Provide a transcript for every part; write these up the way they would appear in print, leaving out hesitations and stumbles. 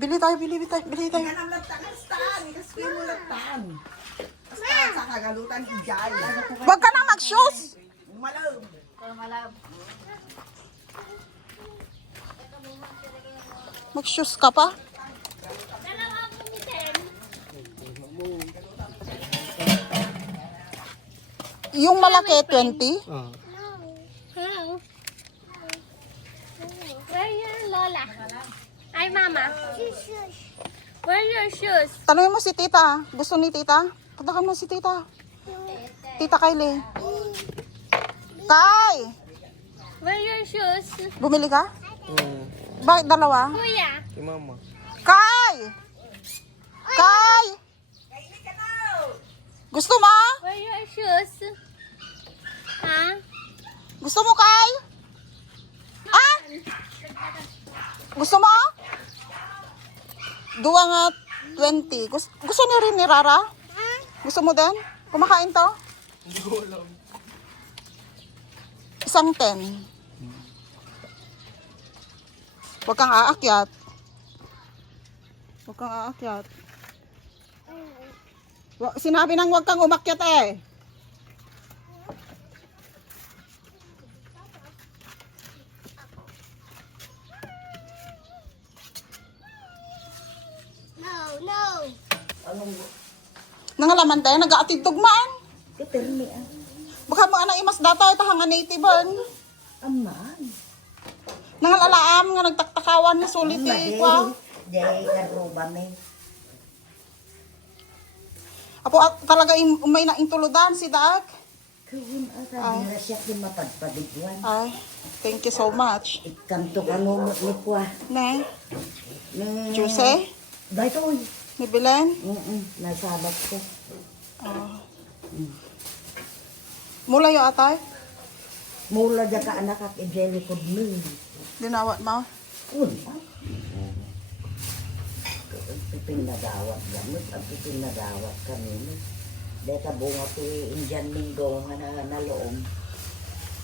Bili tayo, bili tayo. Ganam lang tangastan. Ikaswin mo lang tan. Basta sa kagalutan ijay. Huwag ka na mag-shoes. Malam. Mag-shoes ka pa? Yung malaki, 20? Hello. Where your Lola? Ay, Mama. Where your shoes? Tanungin mo si tita. Gusto ni tita? Patakan mo si tita. Tita Kylie. Kai! Where your shoes? Bumili ka? Bakit dalawa? Kuya. Si mama. Kai! Kai! Gusto mo? Where your shoes? Ha? Gusto mo, Kai? Ah? Gusto mo? Duwa nga 20. Gusto niya rin ni Rara? Gusto mo din? Kumakain to? Hindi ko alam. Isang 10. Huwag kang aakyat. Huwag kang aakyat. Sinabi nang huwag kang umakyat eh. No. Nangalaman tayo, nag-aatid tugmaan. Katermi ah. Baka mo anang imas data, ito hanga native an. Aman. Nangalalaam nga nagtaktakawan na sulit eh. Wow. Jay karuba me. Apo talaga may naintuludan si Daag. Kawin ata dira siya ki mapadpadiguan. Ay, thank you so much. Ikanto kanumot ni Pua. Ne, Ni Jose, Dito oy. ni Belen. Nasabat ko. Mula yung atay. Mula dya ka anak at ijeli ko mi. Dinawat mo. Kun. Pipinagawat gamit at pipinagawat kami. Deta bunga ko Indian Mingo nga naloom.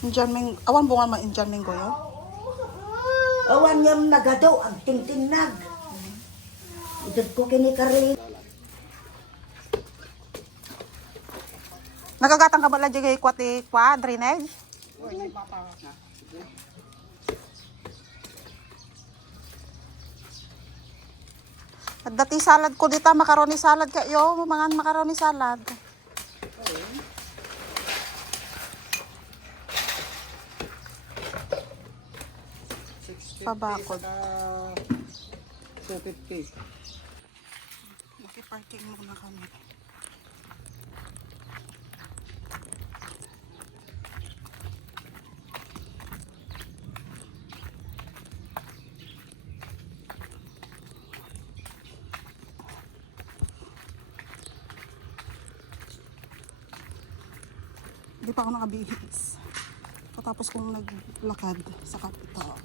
Indian Ming, awan bunga man Indian Minggo yun. Awan niyam nagado ang tingtingnag. Idod ko kini Carlin. Nagagatang ka ba lang dyan kwa drainage? At dati salad ko dito, macaroni salad kayo, mga macaroni salad. Pabakod. 250. Makiparking muna kami. Hindi pa ako nakabihis. Patapos kong naglakad sa Capitol.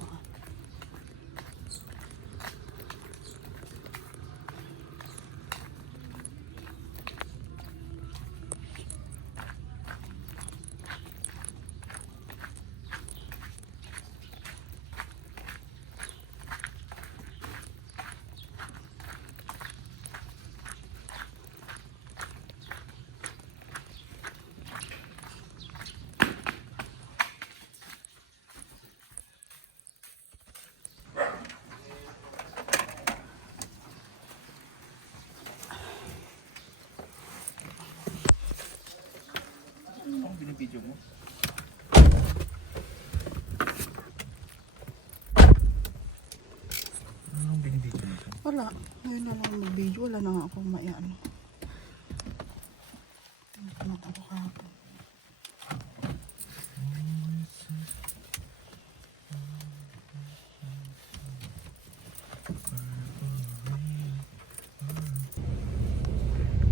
Anong binibidyo mo? Anong binibidyo mo? Wala. Ngayon na lang mag-video. Wala na nga ako maiano. Ano ako kahapon.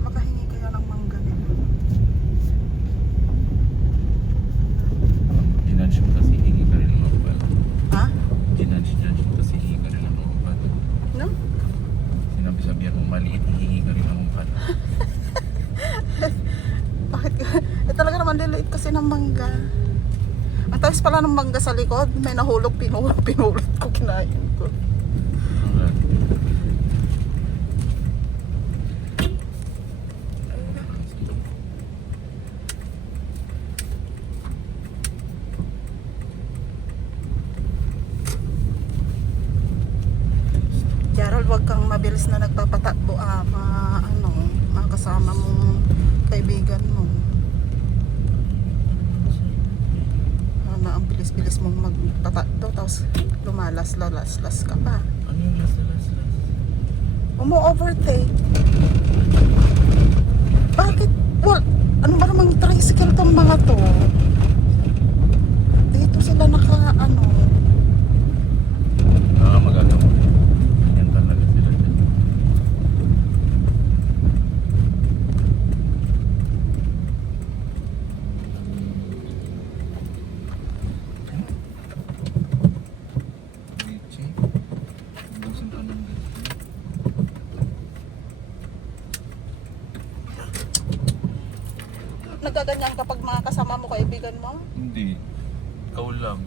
Makahingi kaya ng mangga nito. Ginudge mo kasi hingi ka rin ng mapal. Ha? Ginudge mo kasi hingi ka rin ng mapal. No? Sinabi-sabihan mo maliit, hihingi ka rin ng mapal. Bakit ka? Eh talaga naman liliit kasi ng mangga. Ang taas pala ng mangga sa likod. May nahulog, pinulot ko, kinain ko. Huwag kang mabilis na nagpapatakbo mga kasama mong kaibigan mo. Na ang bilis-bilis mong magpatakbo tapos lumalas-las ka pa. Ano yung last? Umu-overtake. Bakit? Well, ano ba namang tricycle tong mga to? Dito sila Magagawa. Yan talaga sila dyan. Leche. Ubusin ka ng leche. Nagaganyan kapag mga kasama mo, kaibigan mo? Hindi. Ikaw lang.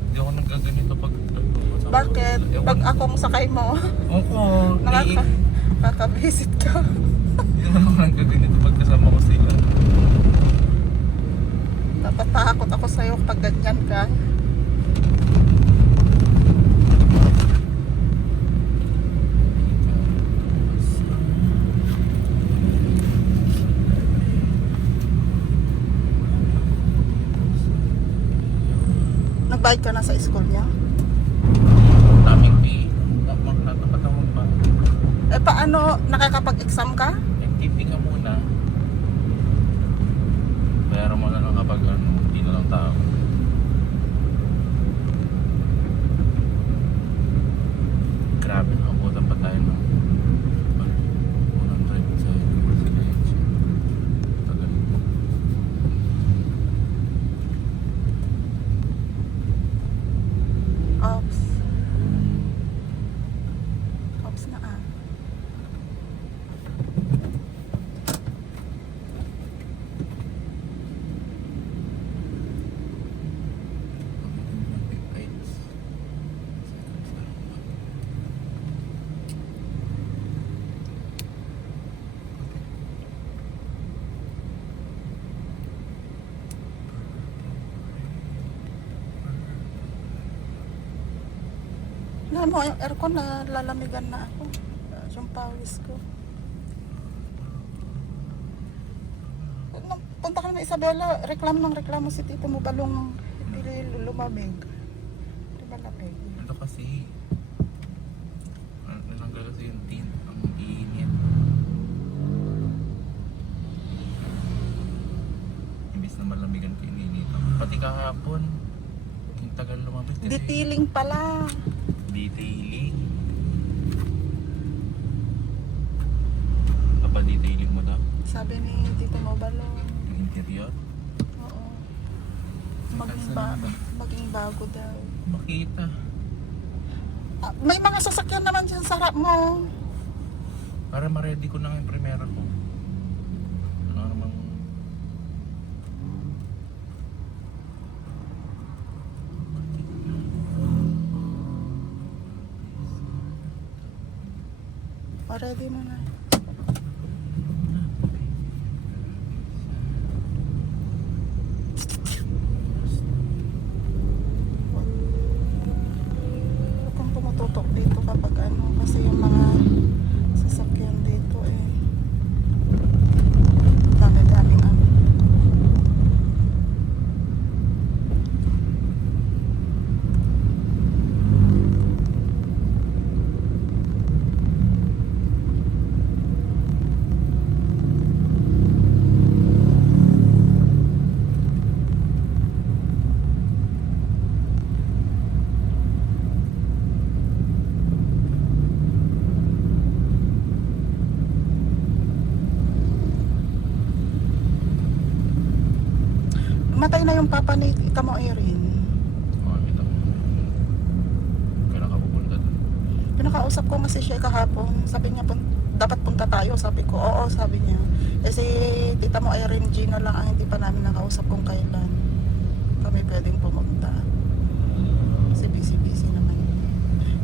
Hindi ako nagkaganito pag kasama Bakit? ko. Ewan Pag ko. akong sakay mo, Ako. nakaka-visit ka. Hindi naman ako nagkaganito pag kasama ko sila. Dapat takot ako sa'yo pag ganyan ka. Nagbayad ka na sa school niya? Daming fee. Natapat ako ba? Eh paano, nakakapag-exam ka? MTP ka muna. Bayaran mo na lang kapag hindi na lang tao. Grabe, nakabutan pa tayo ng unang trip sa Leche. Tagal. Ops. Ops na Alam mo, yung aircon na lalamigan na ako. Yung pawis ko. Nung punta ka na Isabela, reklamo si Tito mo balong hindi lumamig. Di ba lamig? Ito kasi nalanggal kasi yung tint. Ang init. Imbis na malamigan ko init. Pati kahapon, yung tagal lumamig kasi. Detailing pala. Detailing. Detailing mo daw? Sabi ni Tito mo balong. Yung interior? Oo. Saan ba? Maging bago daw. Makita. May mga sasakyan naman dyan sa harap mo. Para ma-ready ko na yung primera ko. Ano namang... Ready mo na. Huwag kang tumututok dito kapag kasi yung mga sasakyan dito dami-daming Matay na yung papa ni Tita mo, Erin. Kita mo. Kailan ka pupunta doon? Pinakausap ko kasi siya kahapon. Sabi niya, dapat punta tayo. Sabi ko, oo, sabi niya. Kasi Tita mo, Erin, Gina lang ang hindi pa namin nakausap kung kailan kami pwedeng pumunta. Kasi busy naman.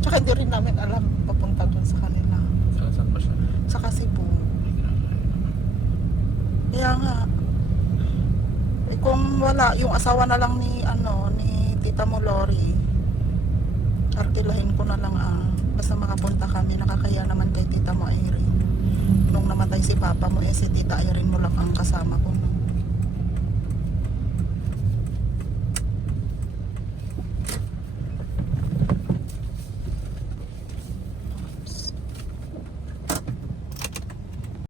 Tsaka hindi rin namin alam papunta doon sa kanila. Saan ba siya? Sa Cebu. Kaya nga, kung wala, yung asawa na lang ni Tita mo, Lori, arkilahin ko na lang Basta makapunta kami, nakakaya naman kay tita mo Irene. Nung namatay si papa mo, si tita Irene mo lang ang kasama ko.